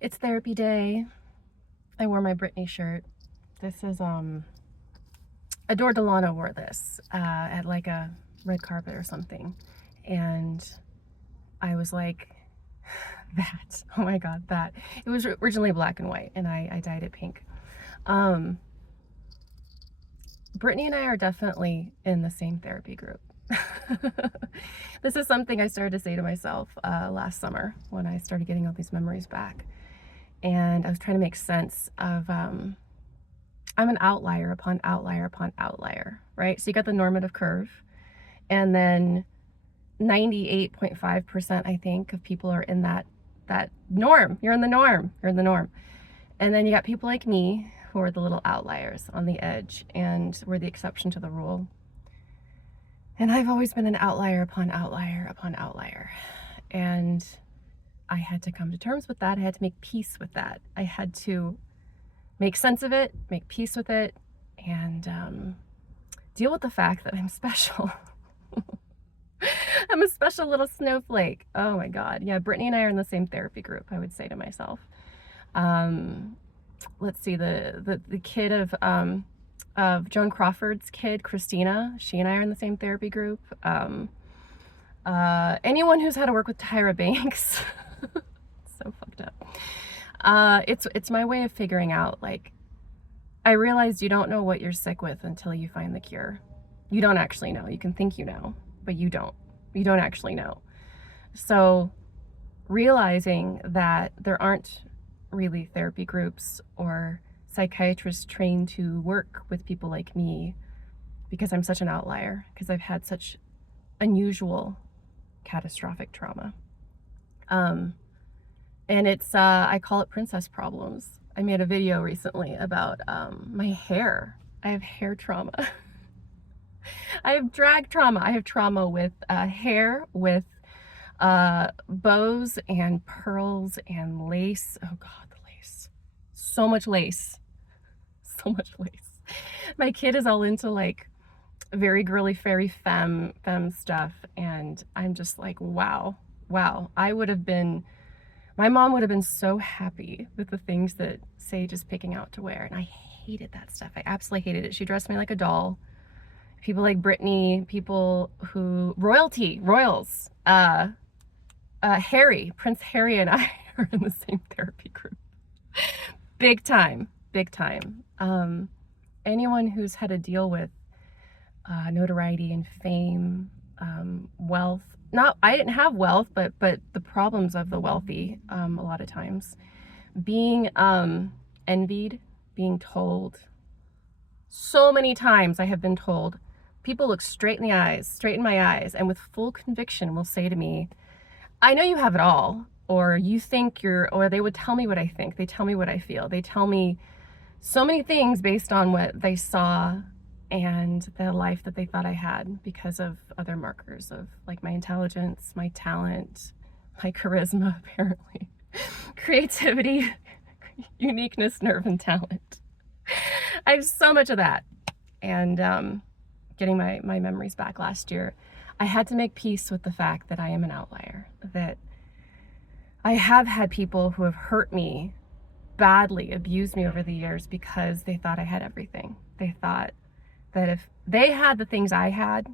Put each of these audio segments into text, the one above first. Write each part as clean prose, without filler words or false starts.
It's therapy day. I wore my Britney shirt. This is Adore Delano wore this at like a red carpet or something, and I was like, that. Oh my god, that. It was originally black and white, and I dyed it pink. Um, Brittany and I are definitely in the same therapy group. This is something I started to say to myself last summer when I started getting all these memories back. And I was trying to make sense of, I'm an outlier upon outlier upon outlier, right? So you got the normative curve, and then 98.5%, I think, of people are in that norm. You're in the norm. You're in the norm. And then you got people like me who are the little outliers on the edge, and we're the exception to the rule. And I've always been an outlier upon outlier upon outlier. And I had to come to terms with that. I had to make peace with that. I had to make sense of it, make peace with it, and deal with the fact that I'm special. I'm a special little snowflake. Oh my God. Yeah, Brittany and I are in the same therapy group, I would say to myself. Let's see, the kid of Joan Crawford's kid, Christina, she and I are in the same therapy group. Anyone who's had to work with Tyra Banks, so fucked up. It's my way of figuring out, like, I realized you don't know what you're sick with until you find the cure. You don't actually know. You can think you know, but you don't. You don't actually know. So realizing that there aren't really therapy groups or psychiatrists trained to work with people like me, because I'm such an outlier, because I've had such unusual catastrophic trauma. And it's, I call it princess problems. I made a video recently about my hair. I have hair trauma. I have drag trauma. I have trauma with hair, with bows and pearls and lace. Oh God, the lace. So much lace. So much lace. My kid is all into like very girly fairy femme stuff, and I'm just like, wow. I would have been, my mom would have been so happy with the things that Sage is picking out to wear, and I hated that stuff. I absolutely hated it. She dressed me like a doll. People like Britney, people who, royals, Harry, Prince Harry and I are in the same therapy group. Big time. Anyone who's had to deal with notoriety and fame, wealth. I didn't have wealth, but the problems of the wealthy, a lot of times. Being envied, being told. So many times I have been told, people look straight in my eyes, and with full conviction will say to me, I know you have it all, or you think or they would tell me what I think. They tell me what I feel. They tell me so many things based on what they saw and the life that they thought I had, because of other markers of like my intelligence, my talent, my charisma, apparently, creativity, uniqueness, nerve, and talent. I have so much of that. And getting my memories back last year, I had to make peace with the fact that I am an outlier, that I have had people who have hurt me badly, abused me over the years because they thought I had everything. They thought that if they had the things I had,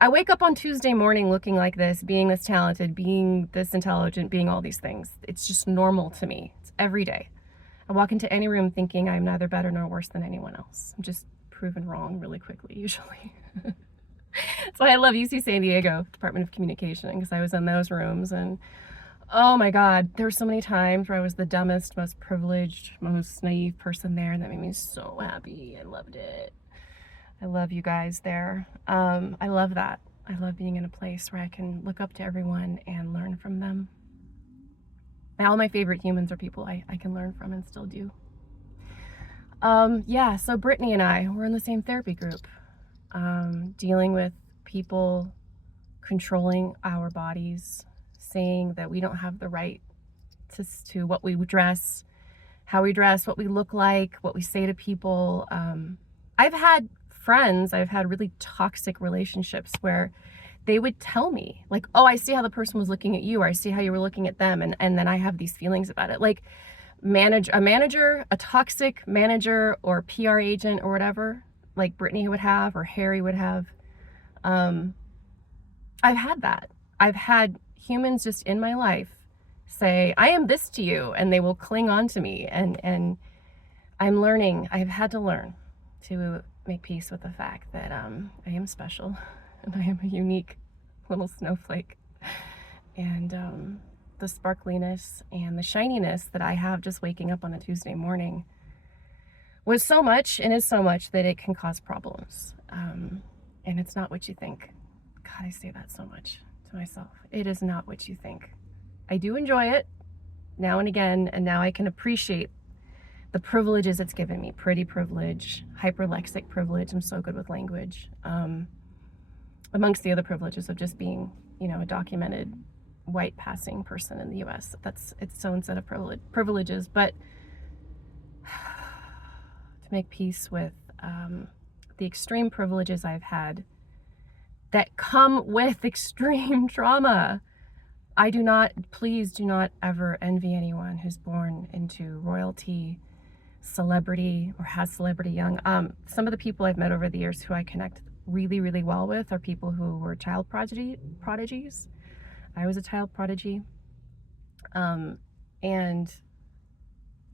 I wake up on Tuesday morning looking like this, being this talented, being this intelligent, being all these things. It's just normal to me. It's every day. I walk into any room thinking I'm neither better nor worse than anyone else. I'm just proven wrong really quickly, usually. That's why I love UC San Diego, Department of Communication, because I was in those rooms, and oh my God, there were so many times where I was the dumbest, most privileged, most naive person there, and that made me so happy. I loved it. I love you guys there. I love that. I love being in a place where I can look up to everyone and learn from them. All my favorite humans are people I can learn from and still do. Yeah, so Brittany and I, we're in the same therapy group, dealing with people controlling our bodies, saying that we don't have the right to what we dress, how we dress, what we look like, what we say to people. I've had friends, I've had really toxic relationships where they would tell me, like, oh, I see how the person was looking at you, or I see how you were looking at them, and then I have these feelings about it. Like, a toxic manager or PR agent or whatever, like Britney would have or Harry would have. I've had that. I've had humans just in my life say, I am this to you, and they will cling on to me. And I've had to learn to make peace with the fact that I am special and I am a unique little snowflake. And the sparkliness and the shininess that I have just waking up on a Tuesday morning was so much and is so much that it can cause problems. And it's not what you think. God, I say that so much to myself. It is not what you think. I do enjoy it now and again, and now I can appreciate the privileges it's given me. Pretty privilege, hyperlexic privilege. I'm so good with language. Amongst the other privileges of just being, a documented white passing person in the US. That's its own set of privileges. But to make peace with the extreme privileges I've had that come with extreme trauma. Please do not ever envy anyone who's born into royalty, celebrity, or has celebrity young. Some of the people I've met over the years who I connect really, really well with are people who were child prodigies. I was a child prodigy. And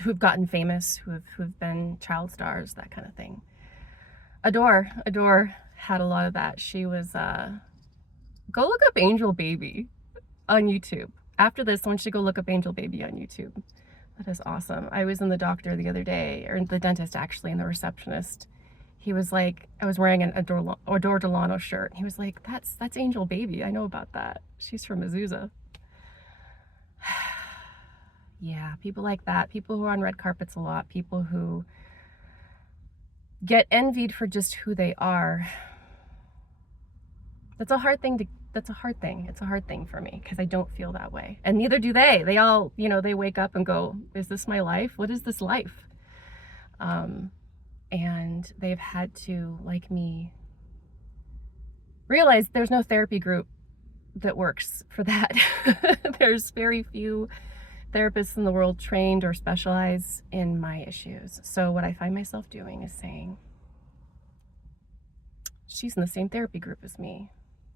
who've gotten famous, who've been child stars, that kind of thing. Adore had a lot of that. She was, go look up Angel Baby on YouTube. After this, I want you to go look up Angel Baby on YouTube. That is awesome. I was in the doctor the other day, or the dentist actually, and the receptionist. He was like, I was wearing an Adore Delano shirt. He was like, that's Angel Baby. I know about that. She's from Azusa. Yeah, people like that. People who are on red carpets a lot. People who get envied for just who they are. That's a hard thing. It's a hard thing for me because I don't feel that way. And neither do they. They all, they wake up and go, is this my life? What is this life? And they've had to, like me, realize there's no therapy group that works for that. There's very few therapists in the world trained or specialize in my issues. So what I find myself doing is saying, she's in the same therapy group as me.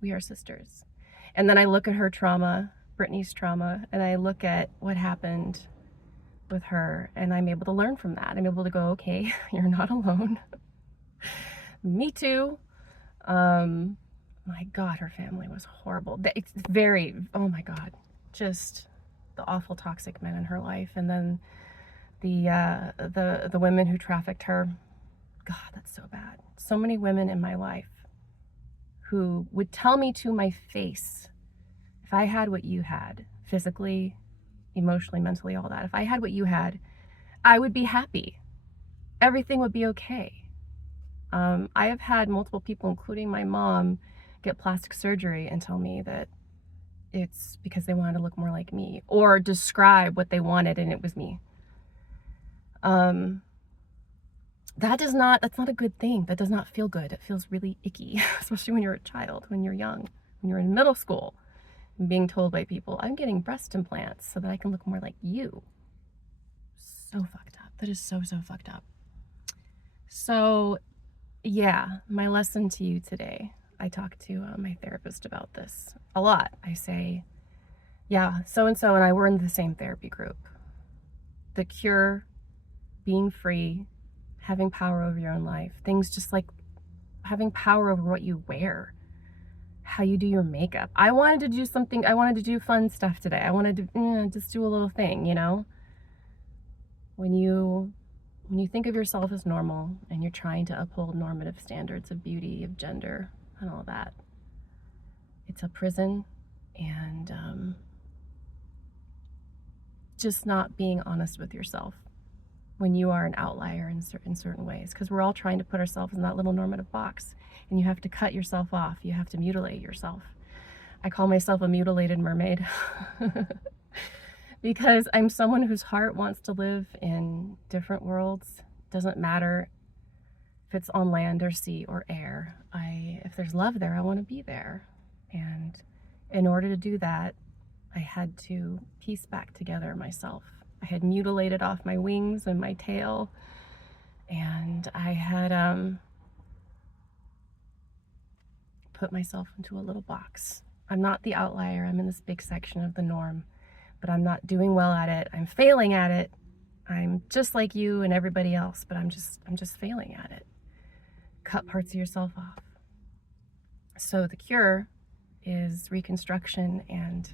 We are sisters. And then I look at her trauma, Britney's trauma, and I look at what happened with her, and I'm able to learn from that. I'm able to go, okay, you're not alone. Me too. My God, her family was horrible. It's very, oh my God, just the awful toxic men in her life. And then the women who trafficked her. God, that's so bad. So many women in my life who would tell me to my face, if I had what you had, physically, emotionally, mentally, all that, if I had what you had, I would be happy. Everything would be okay. I have had multiple people, including my mom, get plastic surgery and tell me that it's because they wanted to look more like me, or describe what they wanted and it was me. That's not a good thing. That does not feel good. It feels really icky, especially when you're a child, when you're young, when you're in middle school, and being told by people, I'm getting breast implants so that I can look more like you. So fucked up. That is so fucked up. So yeah, my lesson to you today, I talk to my therapist about this a lot. I say, yeah, so-and-so and I were in the same therapy group. The cure, being free, having power over your own life, things just like having power over what you wear, how you do your makeup. I wanted to do fun stuff today. I wanted to just do a little thing, When you think of yourself as normal and you're trying to uphold normative standards of beauty, of gender, and all that, it's a prison. And just not being honest with yourself when you are an outlier in certain ways, because we're all trying to put ourselves in that little normative box, and you have to cut yourself off. You have to mutilate yourself. I call myself a mutilated mermaid because I'm someone whose heart wants to live in different worlds. Doesn't matter if it's on land or sea or air. If there's love there, I want to be there. And in order to do that, I had to piece back together myself. I had mutilated off my wings and my tail, and I had put myself into a little box. I'm not the outlier. I'm in this big section of the norm, but I'm not doing well at it. I'm failing at it. I'm just like you and everybody else, but I'm just failing at it. Cut parts of yourself off. So the cure is reconstruction, and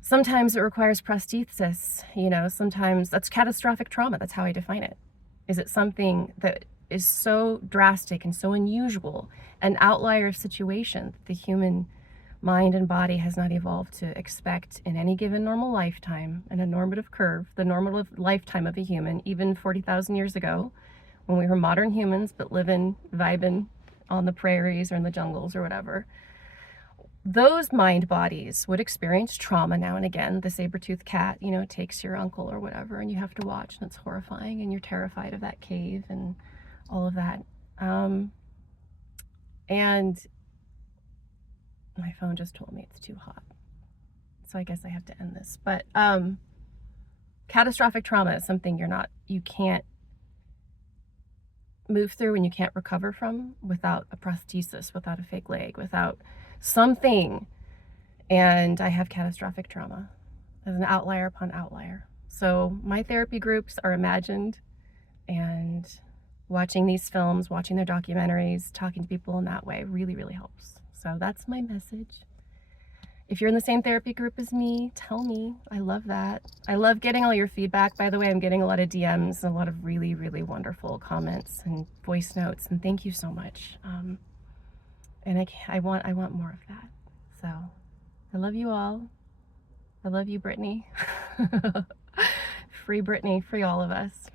sometimes it requires prosthesis. Sometimes that's catastrophic trauma. That's how I define it. Is it something that is so drastic and so unusual, an outlier situation that the human mind and body has not evolved to expect in any given normal lifetime, in a normative curve, the normative lifetime of a human, even 40,000 years ago, when we were modern humans but living, vibing on the prairies or in the jungles or whatever. Those mind bodies would experience trauma now and again. The saber-toothed cat, takes your uncle or whatever, and you have to watch, and it's horrifying, and you're terrified of that cave and all of that. And my phone just told me it's too hot, so I guess I have to end this. But catastrophic trauma is something you can't move through and you can't recover from without a prosthesis, without a fake leg, without something. And I have catastrophic trauma as an outlier upon outlier. So my therapy groups are imagined, and watching these films, watching their documentaries, talking to people in that way really, really helps. So that's my message. If you're in the same therapy group as me, tell me. I love that. I love getting all your feedback. By the way, I'm getting a lot of DMs and a lot of really, really wonderful comments and voice notes, and thank you so much. And I want more of that. So I love you all. I love you, Britney. Free Britney, free all of us.